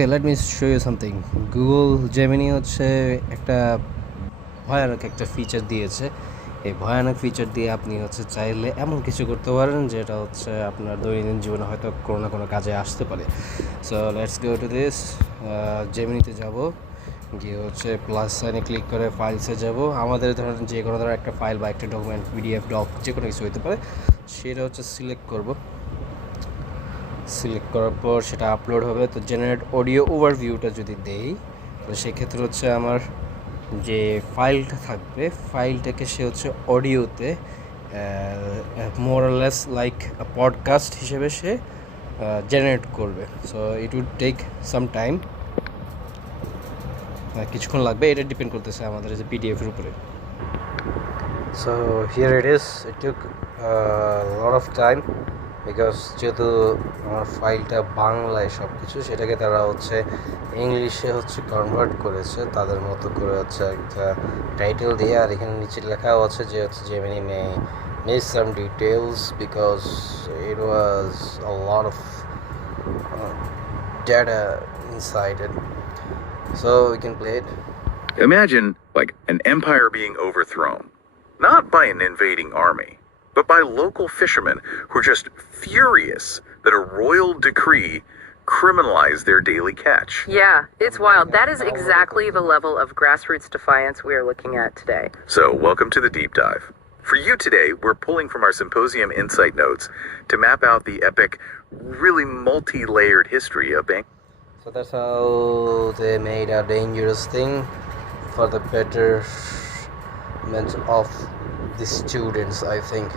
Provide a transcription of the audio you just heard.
Okay, let me show you something. Google Gemini হচ্ছে একটা ভয়ানক একটা ফিচার দিয়েছে। এই ভয়ানক ফিচার দিয়ে আপনি হচ্ছে চাইলে এমন কিছু করতে পারেন যেটা হচ্ছে আপনার দৈনন্দিন জীবনে হয়তো কোনো না কোনো কাজে আসতে পারে। So let's go to this. জেমিনিতে যাব, গিয়ে হচ্ছে প্লাস সাইনে ক্লিক করে ফাইলসে যাব। আমাদের ধরেন যে কোনো ধরনের একটা ফাইল বা একটা ডকুমেন্ট, পিডিএফ, ডক, যে কোনো কিছু হতে পারে, সেটা হচ্ছে সিলেক্ট করব। সিলেক্ট করার পর সেটা আপলোড হবে। তো জেনারেট অডিও ওভারভিউটা যদি দেই, তো সেক্ষেত্রে হচ্ছে আমার যে ফাইলটা থাকবে, ফাইলটাকে সে হচ্ছে অডিওতে মোরলেস লাইক পডকাস্ট হিসেবে সে জেনারেট করবে। So it would take some time, কিছুক্ষণ লাগবে। এটা ডিপেন্ড করতেছে আমাদের যে পিডিএফের উপরে। So here it is, it took lot of time because যেহেতু আমার ফাইলটা বাংলায় সব কিছু, সেটাকে তারা হচ্ছে ইংলিশে হচ্ছে কনভার্ট করেছে তাদের মতো করে, হচ্ছে একটা টাইটেল দিয়ে। আর এখানে নিচে লেখাও আছে যে হচ্ছে Gemini needs some details because it was a lot of data inside it. So we can play it. Imagine like an empire being overthrown, not by an invading army, but by local fishermen who are just furious that a royal decree criminalized their daily catch. Yeah, it's wild. That is exactly the level of grassroots defiance we are looking at today. So, welcome to the deep dive. For you today, we're pulling from our symposium insight notes to map out the epic, really multi-layered history of bank. So that's how they made a dangerous thing for the betterment of the students, I think.